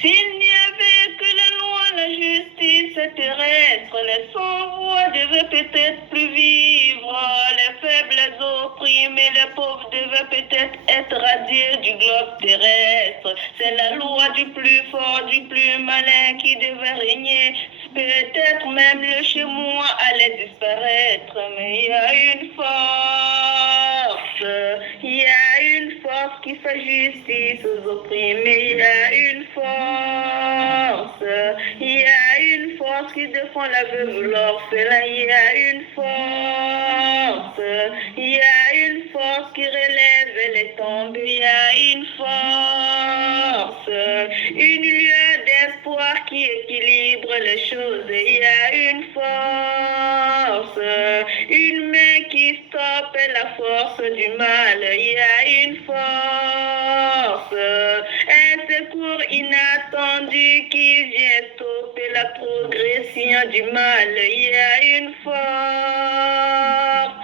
S'il n'y avait que la loi, la justice terrestre, les sans-voix devaient peut-être plus vivre, les faibles, les opprimés, les pauvres devaient peut-être être radiés du globe terrestre. C'est la loi du plus fort, du plus malin qui devait régner. Peut-être même le chez moi allait disparaître, mais il y a une force, il y a une force qui fait justice aux opprimés, il y a une force, il y a une force qui défend la veuve, l'orphelin, il y a une force, il y a une force qui relève les tombés, il y a une force, une lueur d'espoir qui équilibre les choses, il y a une force, une main qui stoppe la force du mal, il y a une force, un secours inattendu qui vient stopper la progression du mal, il y a une force.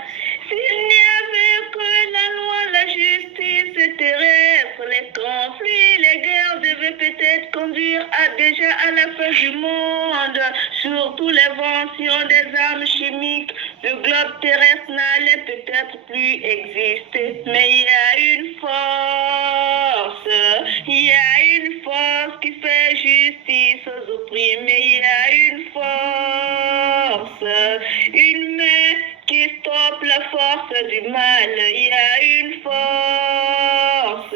S'il n'y avait que la loi, la justice terrestre, les conflits, les guerres devaient peut-être conduire déjà à la fin du monde. Surtout l'invention des armes chimiques, le globe terrestre n'allait peut-être plus exister. Mais il y a une force, il y a une force qui fait justice aux opprimés, il y a une force, une main qui stoppe la force du mal, il y a une force,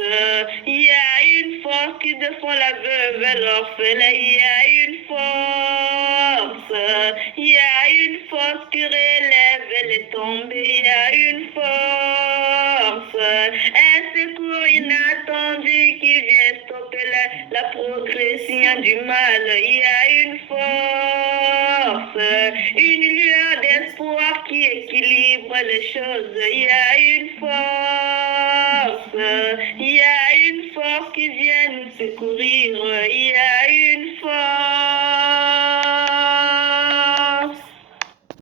il y a une force qui défend la veuve et l'orphelin, il y a une force, il y a une force qui relève les tombés, il y a une force, un secours inattendu qui vient stopper la progression du mal, il y a une force, une lueur d'espoir qui équilibre les choses, il y a une force, il y a une force qui vient nous secourir, il y a